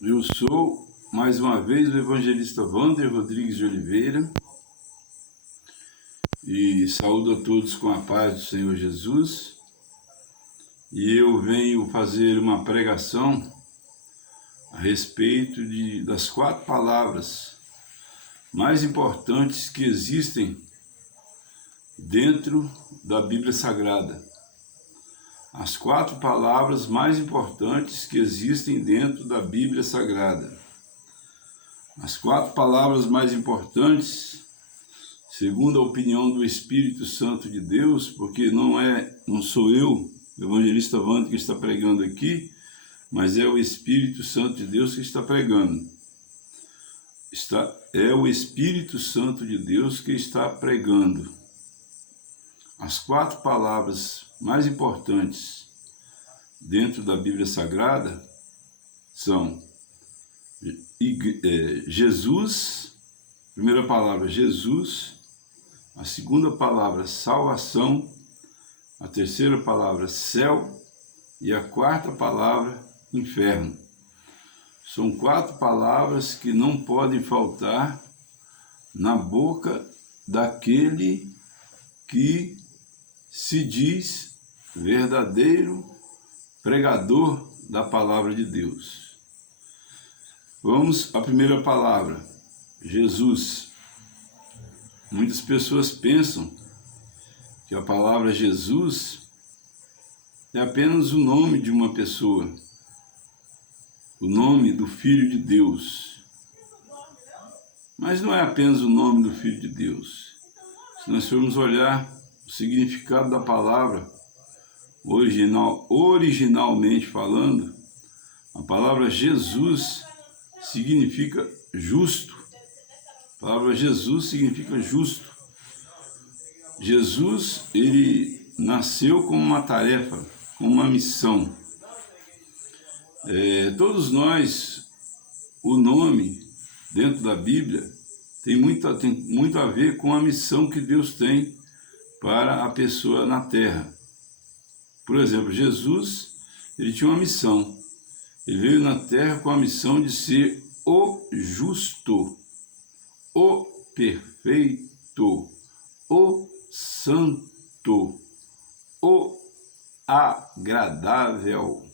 Eu sou, mais uma vez, o evangelista Wander Rodrigues de Oliveira e saúdo a todos com a paz do Senhor Jesus. E eu venho fazer uma pregação a respeito das 4 palavras mais importantes que existem dentro da Bíblia Sagrada. As 4 palavras mais importantes que existem dentro da Bíblia Sagrada. As 4 palavras mais importantes, segundo a opinião do Espírito Santo de Deus, porque não sou eu, o evangelista Wander, que está pregando aqui, mas é o Espírito Santo de Deus que está pregando. É o Espírito Santo de Deus que está pregando. As 4 palavras mais importantes dentro da Bíblia Sagrada são Jesus, primeira palavra Jesus, a segunda palavra salvação, a terceira palavra céu e a 4ª palavra inferno. São 4 palavras que não podem faltar na boca daquele que se diz verdadeiro pregador da palavra de Deus. Vamos à primeira palavra, Jesus. Muitas pessoas pensam que a palavra Jesus é apenas o nome de uma pessoa, o nome do Filho de Deus. Mas não é apenas o nome do Filho de Deus. Se nós formos olhar o significado da palavra, originalmente falando, a palavra Jesus significa justo. A palavra Jesus significa justo. Jesus, ele nasceu com uma tarefa, com uma missão. Todos nós, o nome dentro da Bíblia tem muito a ver com a missão que Deus tem para a pessoa na terra. Por exemplo, Jesus, ele tinha uma missão. Ele veio na terra com a missão de ser o justo, o perfeito, o santo, o agradável.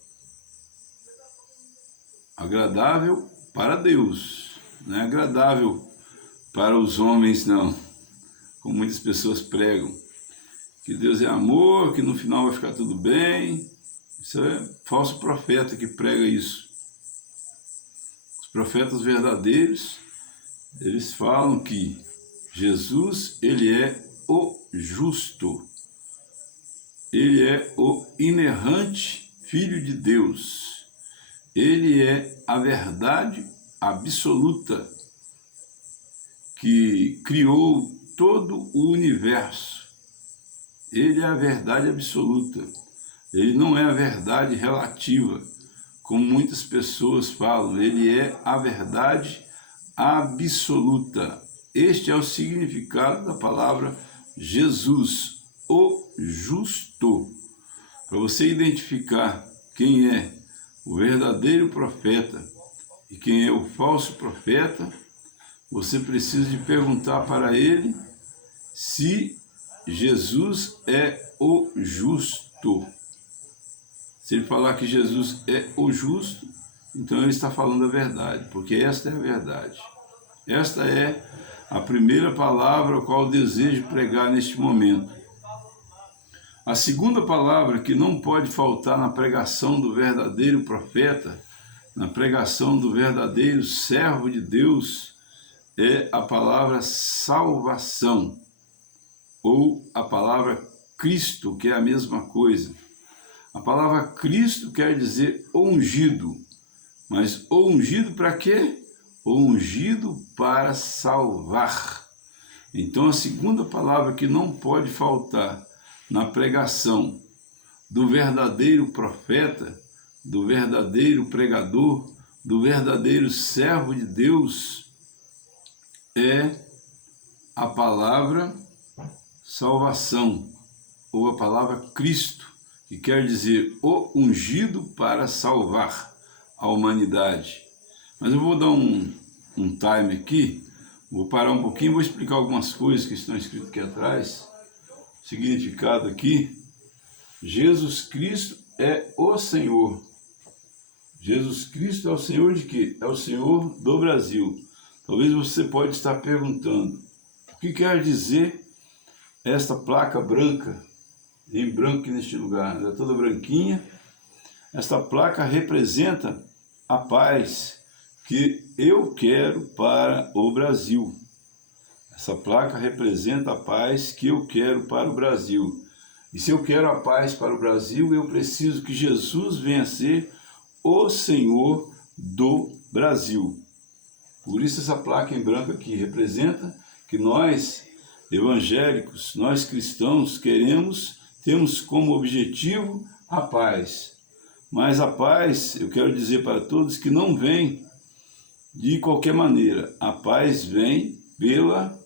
Agradável para Deus, não é agradável para os homens, não, como muitas pessoas pregam, que Deus é amor, que no final vai ficar tudo bem. Isso é falso profeta que prega isso. Os profetas verdadeiros, eles falam que Jesus, ele é o justo, ele é o inerrante Filho de Deus, ele é a verdade absoluta que criou todo o universo. Ele é a verdade absoluta. Ele não é a verdade relativa, como muitas pessoas falam. Ele é a verdade absoluta. Este é o significado da palavra Jesus, o justo. Para você identificar quem é o verdadeiro profeta e quem é o falso profeta, você precisa de perguntar para ele se Jesus é o justo. Se ele falar que Jesus é o justo, então ele está falando a verdade, porque esta é a verdade. Esta é a primeira palavra a qual eu desejo pregar neste momento. A segunda palavra que não pode faltar na pregação do verdadeiro profeta, na pregação do verdadeiro servo de Deus, é a palavra salvação, ou a palavra Cristo, que é a mesma coisa. A palavra Cristo quer dizer ungido, mas ungido para quê? Ungido para salvar. Então a segunda palavra que não pode faltar na pregação do verdadeiro profeta, do verdadeiro pregador, do verdadeiro servo de Deus, é a palavra salvação, ou a palavra Cristo, que quer dizer o ungido para salvar a humanidade. Mas eu vou dar um time aqui, vou parar um pouquinho, vou explicar algumas coisas que estão escritas aqui atrás. Significado aqui: Jesus Cristo é o Senhor. Jesus Cristo é o Senhor de quê? É o Senhor do Brasil. Talvez você pode estar perguntando, o que quer dizer esta placa branca, em branco aqui neste lugar? Ela é toda branquinha. Esta placa representa a paz que eu quero para o Brasil. Essa placa representa a paz que eu quero para o Brasil. E se eu quero a paz para o Brasil, eu preciso que Jesus venha ser o Senhor do Brasil. Por isso essa placa em branco aqui representa que nós, evangélicos, nós cristãos, temos como objetivo a paz. Mas a paz, eu quero dizer para todos que não vem de qualquer maneira. A paz vem pela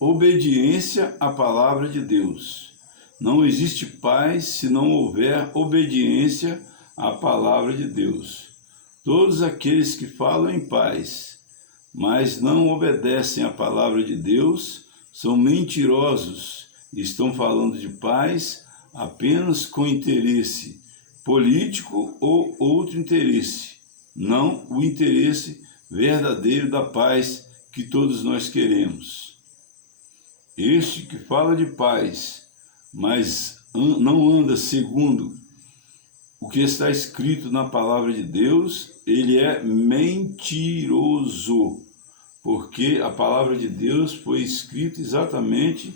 obediência à palavra de Deus. Não existe paz se não houver obediência à palavra de Deus. Todos aqueles que falam em paz, mas não obedecem à palavra de Deus, são mentirosos e estão falando de paz apenas com interesse político ou outro interesse, não o interesse verdadeiro da paz que todos nós queremos. Este que fala de paz, mas não anda segundo o que está escrito na palavra de Deus, ele é mentiroso, porque a palavra de Deus foi escrita exatamente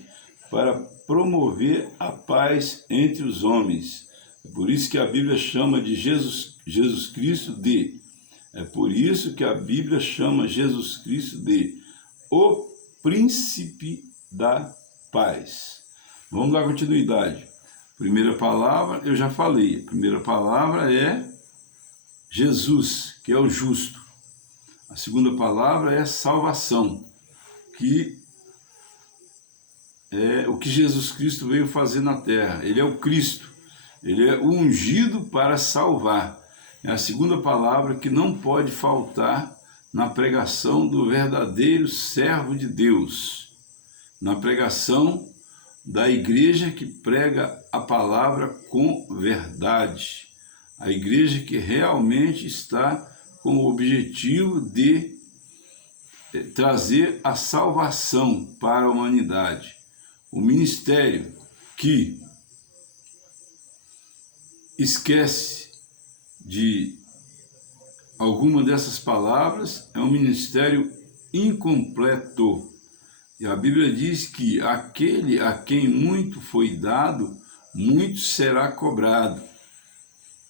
para promover a paz entre os homens. É por isso que a Bíblia chama de Jesus Cristo de. É por isso que a Bíblia chama Jesus Cristo de o príncipe da paz. Vamos dar continuidade. Primeira palavra, eu já falei. A primeira palavra é Jesus, que é o justo. A segunda palavra é salvação, que é o que Jesus Cristo veio fazer na terra. Ele é o Cristo, ele é o ungido para salvar. É a segunda palavra que não pode faltar na pregação do verdadeiro servo de Deus, na pregação da igreja que prega a palavra com verdade, a igreja que realmente está com o objetivo de trazer a salvação para a humanidade. O ministério que esquece de alguma dessas palavras é um ministério incompleto. E a Bíblia diz que aquele a quem muito foi dado, muito será cobrado.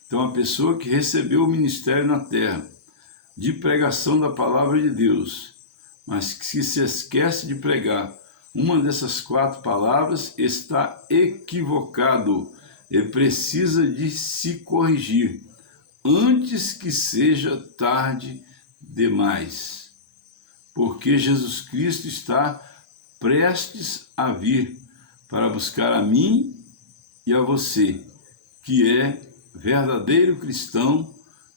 Então, a pessoa que recebeu o ministério na terra de pregação da palavra de Deus, mas que se esquece de pregar uma dessas 4 palavras, está equivocado e precisa de se corrigir antes que seja tarde demais. Porque Jesus Cristo está prestes a vir para buscar a mim e a você, que é verdadeiro cristão,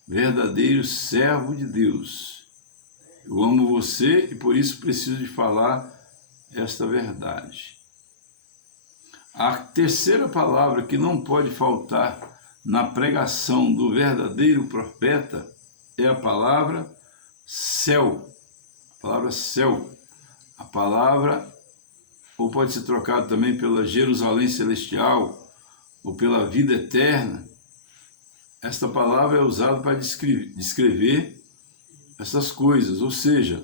verdadeiro servo de Deus. Eu amo você e por isso preciso de falar esta verdade. A terceira palavra que não pode faltar na pregação do verdadeiro profeta é a palavra céu. A palavra céu. A palavra, ou pode ser trocado também pela Jerusalém celestial, ou pela vida eterna. Esta palavra é usada para descrever essas coisas, ou seja,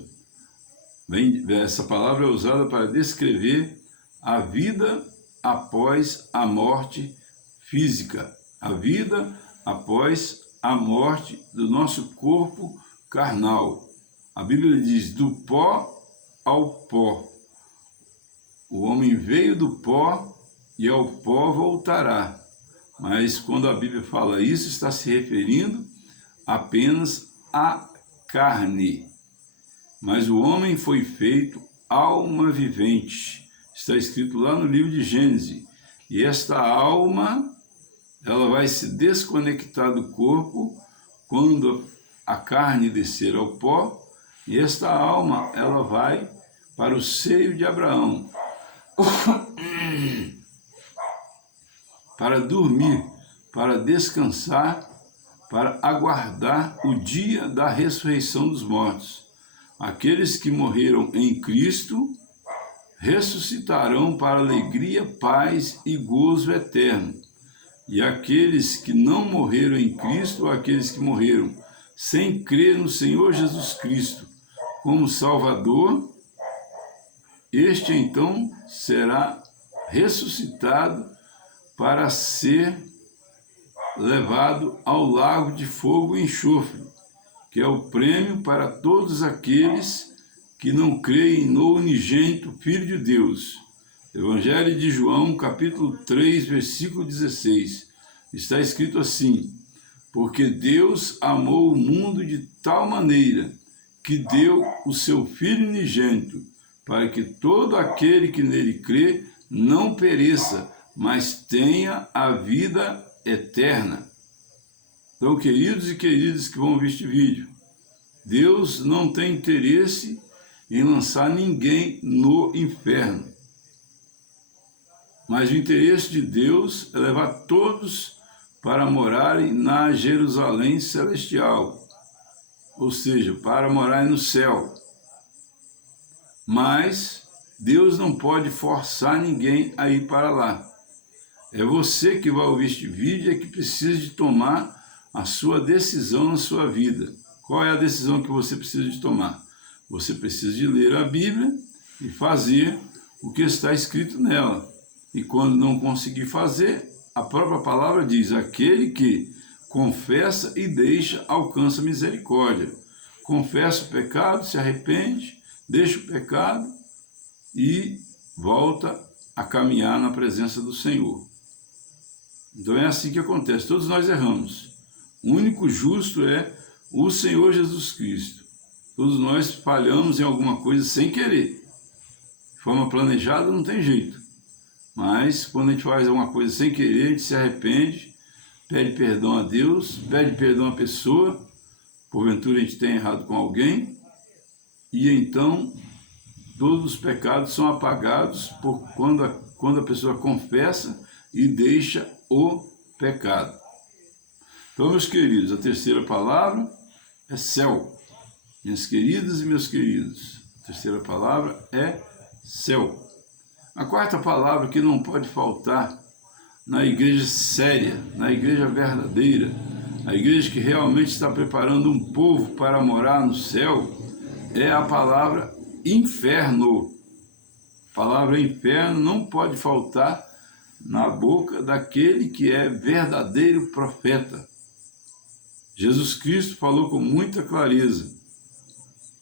essa palavra é usada para descrever a vida após a morte física, a vida após a morte do nosso corpo carnal. A Bíblia diz, do pó ao pó. O homem veio do pó e ao pó voltará. Mas quando a Bíblia fala isso, está se referindo apenas à carne. Mas o homem foi feito alma vivente. Está escrito lá no livro de Gênesis. E esta alma, ela vai se desconectar do corpo quando a carne descer ao pó, e esta alma ela vai para o seio de Abraão, para dormir, para descansar, para aguardar o dia da ressurreição dos mortos. Aqueles que morreram em Cristo ressuscitarão para alegria, paz e gozo eterno. E aqueles que não morreram em Cristo, aqueles que morreram sem crer no Senhor Jesus Cristo como Salvador, este então será ressuscitado para ser levado ao lago de fogo e enxofre, que é o prêmio para todos aqueles que não creem no unigênito Filho de Deus. Evangelho de João, capítulo 3, versículo 16. Está escrito assim: porque Deus amou o mundo de tal maneira que deu o seu Filho unigênito, para que todo aquele que nele crê não pereça, mas tenha a vida eterna. Então, queridos e queridas que vão ver este vídeo, Deus não tem interesse em lançar ninguém no inferno. Mas o interesse de Deus é levar todos para morarem na Jerusalém celestial, ou seja, para morarem no céu. Mas Deus não pode forçar ninguém a ir para lá. É você que vai ouvir este vídeo e que precisa de tomar a sua decisão na sua vida. Qual é a decisão que você precisa de tomar? Você precisa de ler a Bíblia e fazer o que está escrito nela. E quando não conseguir fazer, a própria palavra diz: aquele que confessa e deixa, alcança misericórdia. Confessa o pecado, se arrepende, deixa o pecado e volta a caminhar na presença do Senhor. Então é assim que acontece, todos nós erramos. O único justo é o Senhor Jesus Cristo. Todos nós falhamos em alguma coisa sem querer. De forma planejada não tem jeito. Mas quando a gente faz alguma coisa sem querer, a gente se arrepende, pede perdão a Deus, pede perdão à pessoa, porventura a gente tem errado com alguém, e então todos os pecados são apagados por quando a pessoa confessa e deixa o pecado. Então, meus queridos, a terceira palavra é céu. Minhas queridas e meus queridos, a terceira palavra é céu. A quarta palavra que não pode faltar na igreja séria, na igreja verdadeira, a igreja que realmente está preparando um povo para morar no céu, é a palavra inferno. A palavra inferno não pode faltar na boca daquele que é verdadeiro profeta. Jesus Cristo falou com muita clareza.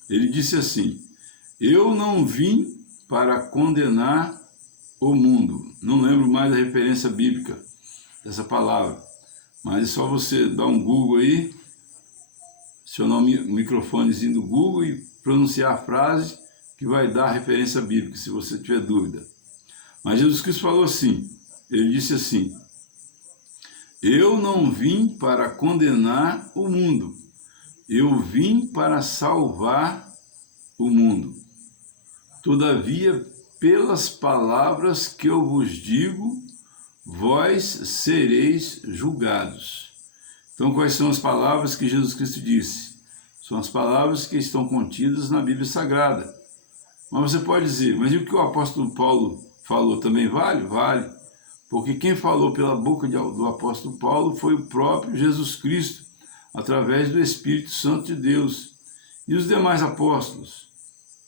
Ele disse assim: eu não vim para condenar o mundo. Não lembro mais a referência bíblica dessa palavra, mas é só você dar um Google aí, acionar o microfonezinho do Google e pronunciar a frase que vai dar a referência bíblica, se você tiver dúvida. Mas Jesus Cristo falou assim, ele disse assim: eu não vim para condenar o mundo, eu vim para salvar o mundo. Todavia, pelas palavras que eu vos digo, vós sereis julgados. Então, quais são as palavras que Jesus Cristo disse? São as palavras que estão contidas na Bíblia Sagrada. Mas você pode dizer, mas e o que o apóstolo Paulo falou também vale? Vale. Porque quem falou pela boca do apóstolo Paulo foi o próprio Jesus Cristo, através do Espírito Santo de Deus. E os demais apóstolos?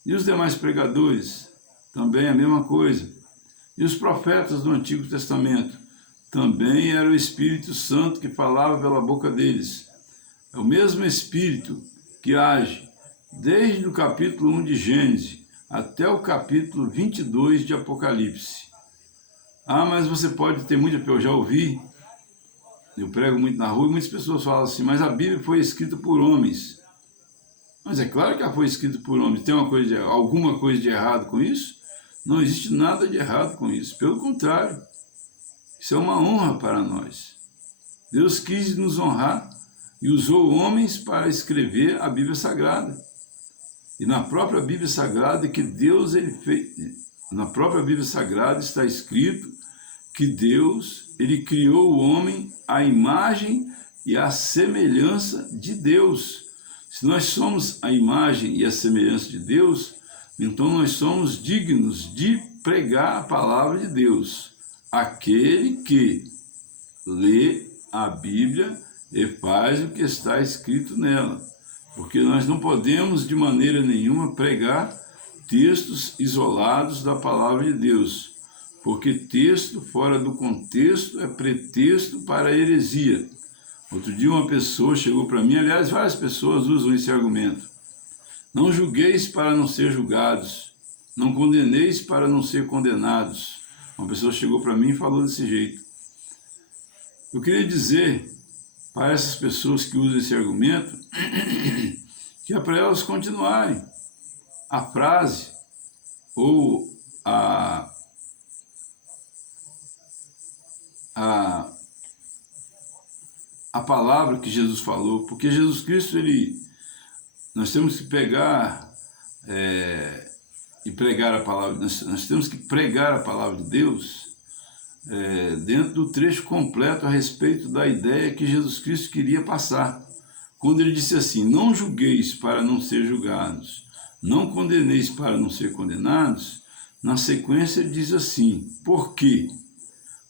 E os demais pregadores? Também a mesma coisa. E os profetas do Antigo Testamento? Também era o Espírito Santo que falava pela boca deles. É o mesmo Espírito que age desde o capítulo 1 de Gênesis até o capítulo 22 de Apocalipse. Ah, mas você pode ter muito, eu já ouvi, eu prego muito na rua e muitas pessoas falam assim, mas a Bíblia foi escrita por homens. Mas é claro que ela foi escrita por homens. Tem alguma coisa de errado com isso? Não existe nada de errado com isso. Pelo contrário, isso é uma honra para nós. Deus quis nos honrar e usou homens para escrever a Bíblia Sagrada. E na própria Bíblia Sagrada que Deus ele fez, na própria Bíblia Sagrada está escrito que Deus ele criou o homem à imagem e à semelhança de Deus. Se nós somos a imagem e a semelhança de Deus, então nós somos dignos de pregar a palavra de Deus. Aquele que lê a Bíblia e faz o que está escrito nela. Porque nós não podemos de maneira nenhuma pregar textos isolados da palavra de Deus. Porque texto fora do contexto é pretexto para a heresia. Outro dia uma pessoa chegou para mim, aliás, várias pessoas usam esse argumento. Não julgueis para não ser julgados, não condeneis para não ser condenados. Uma pessoa chegou para mim e falou desse jeito. Eu queria dizer para essas pessoas que usam esse argumento que é para elas continuarem a frase ou a palavra que Jesus falou, porque Jesus Cristo, nós temos que pegar e pregar a palavra, nós temos que pregar a palavra de Deus dentro do trecho completo a respeito da ideia que Jesus Cristo queria passar. Quando ele disse assim, não julgueis para não ser julgados, não condeneis para não ser condenados, na sequência ele diz assim, porque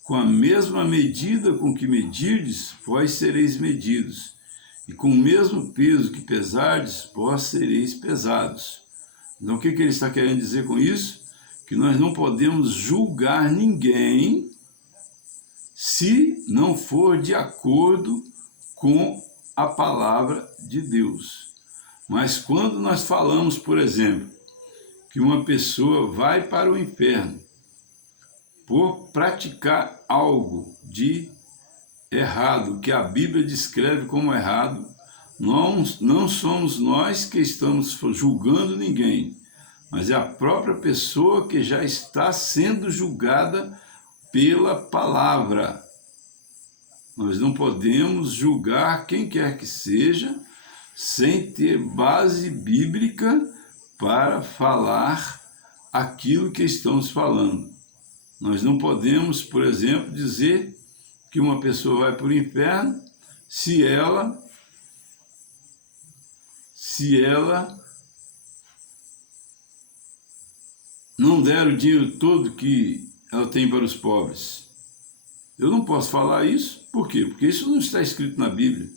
com a mesma medida com que medirdes, vós sereis medidos, e com o mesmo peso que pesardes, vós sereis pesados. Então o que ele está querendo dizer com isso? Que nós não podemos julgar ninguém se não for de acordo com a palavra de Deus. Mas quando nós falamos, por exemplo, que uma pessoa vai para o inferno por praticar algo de errado, que a Bíblia descreve como errado, não somos nós que estamos julgando ninguém, mas é a própria pessoa que já está sendo julgada pela palavra. Nós não podemos julgar quem quer que seja sem ter base bíblica para falar aquilo que estamos falando. Nós não podemos, por exemplo, dizer que uma pessoa vai para o inferno se ela não der o dinheiro todo que ela tem para os pobres. Eu não posso falar isso, por quê? Porque isso não está escrito na Bíblia.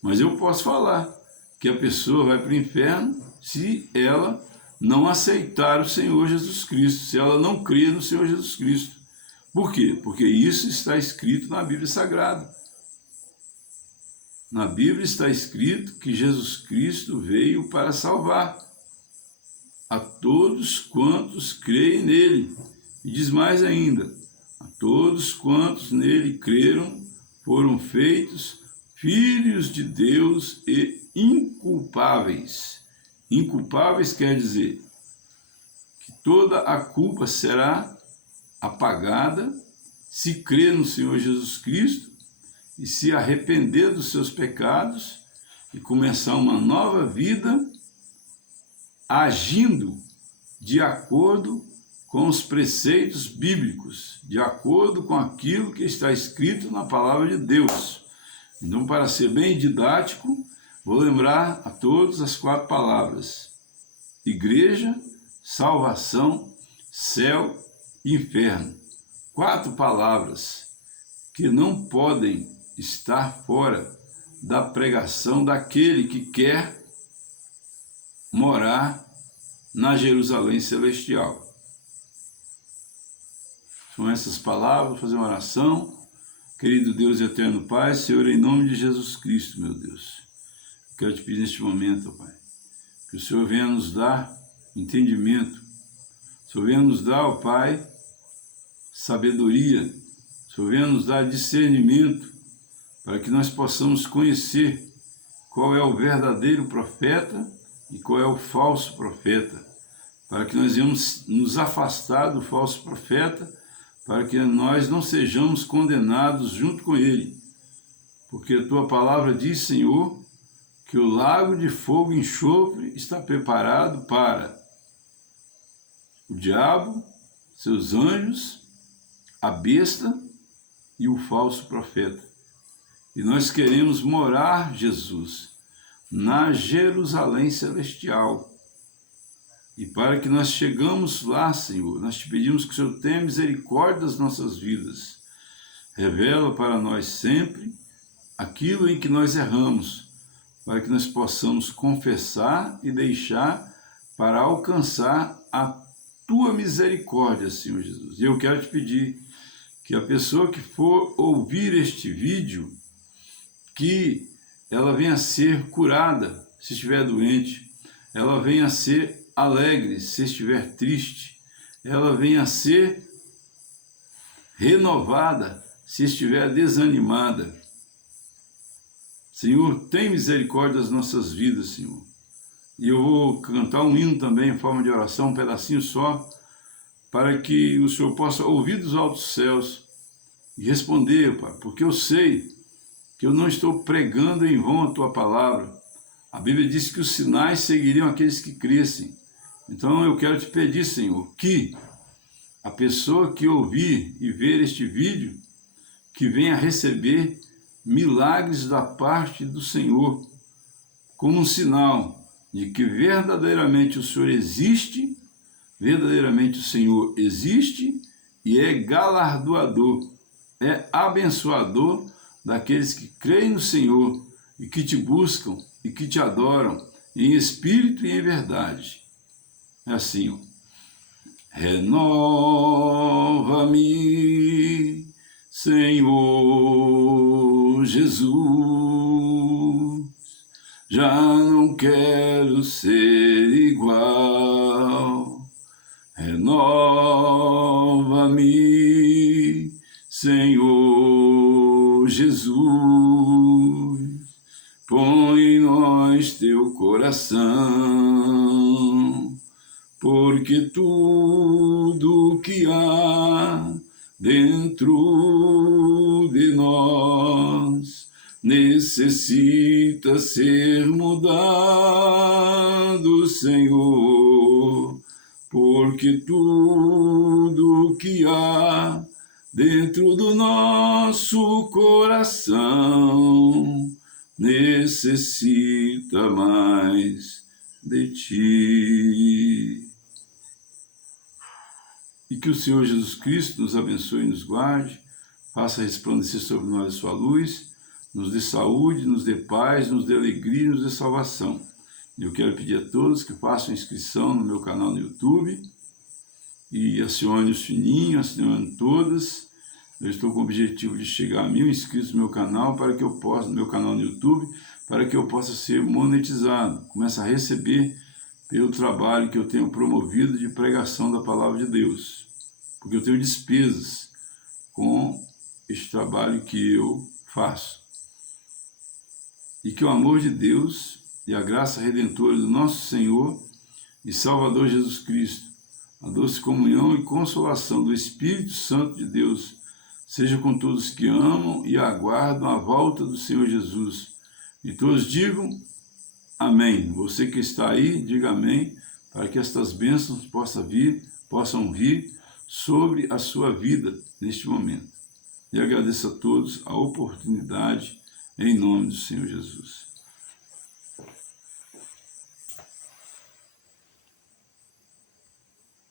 Mas eu posso falar que a pessoa vai para o inferno se ela não aceitar o Senhor Jesus Cristo, se ela não crer no Senhor Jesus Cristo. Por quê? Porque isso está escrito na Bíblia Sagrada. Na Bíblia está escrito que Jesus Cristo veio para salvar a todos quantos creem nele. E diz mais ainda, a todos quantos nele creram foram feitos filhos de Deus e inculpáveis. Inculpáveis quer dizer que toda a culpa será apagada se crer no Senhor Jesus Cristo e se arrepender dos seus pecados e começar uma nova vida agindo de acordo com os preceitos bíblicos, de acordo com aquilo que está escrito na palavra de Deus. Então, para ser bem didático, vou lembrar a todos as 4 palavras: igreja, salvação, céu e inferno. 4 palavras que não podem estar fora da pregação daquele que quer morar na Jerusalém Celestial. São essas palavras, vou fazer uma oração. Querido Deus e eterno Pai, Senhor, em nome de Jesus Cristo, meu Deus, quero te pedir neste momento, Pai, que o Senhor venha nos dar entendimento, o Senhor venha nos dar, ó Pai, sabedoria, o Senhor venha nos dar discernimento, para que nós possamos conhecer qual é o verdadeiro profeta e qual é o falso profeta, para que nós venhamos nos afastar do falso profeta, para que nós não sejamos condenados junto com ele. porque a tua palavra diz, Senhor, que o lago de fogo e enxofre está preparado para o diabo, seus anjos, a besta e o falso profeta. E nós queremos morar, Jesus, na Jerusalém celestial. E para que nós chegamos lá, Senhor, nós te pedimos que o Senhor tenha misericórdia das nossas vidas. Revela para nós sempre aquilo em que nós erramos, para que nós possamos confessar e deixar para alcançar a tua misericórdia, Senhor Jesus. E eu quero te pedir que a pessoa que for ouvir este vídeo, que ela venha a ser curada se estiver doente, ela venha a ser alegre se estiver triste, ela venha a ser renovada se estiver desanimada. Senhor, tem misericórdia das nossas vidas, Senhor. E eu vou cantar um hino também em forma de oração, um pedacinho só, para que o Senhor possa ouvir dos altos céus e responder, Pai, porque eu sei que eu não estou pregando em vão a tua palavra. A Bíblia diz que os sinais seguiriam aqueles que crescem. Então eu quero te pedir, Senhor, que a pessoa que ouvir e ver este vídeo, que venha receber milagres da parte do Senhor, como um sinal de que verdadeiramente o Senhor existe, verdadeiramente o Senhor existe e é galardoador, é abençoador daqueles que creem no Senhor e que te buscam e que te adoram em espírito e em verdade. É assim, ó. Renova-me, Senhor Jesus, já não quero ser igual. Renova-me, Senhor Jesus, põe em nós teu coração, porque tudo que há dentro de nós necessita ser mudado, Senhor, porque tudo que há dentro do nosso coração necessita mais de ti. E que o Senhor Jesus Cristo nos abençoe e nos guarde, faça resplandecer sobre nós a sua luz, nos dê saúde, nos dê paz, nos dê alegria e nos dê salvação. E eu quero pedir a todos que façam inscrição no meu canal no YouTube e acione o sininho, acione todas. Eu estou com o objetivo de chegar a 1000 inscritos no meu canal, para que eu possa, no meu canal no YouTube, para que eu possa ser monetizado, comece a receber pelo trabalho que eu tenho promovido de pregação da palavra de Deus, porque eu tenho despesas com este trabalho que eu faço. E que o amor de Deus e a graça redentora do nosso Senhor e Salvador Jesus Cristo, a doce comunhão e consolação do Espírito Santo de Deus, seja com todos que amam e aguardam a volta do Senhor Jesus. E todos digam amém. Você que está aí, diga amém, para que estas bênçãos possam vir sobre a sua vida neste momento. E agradeço a todos a oportunidade em nome do Senhor Jesus.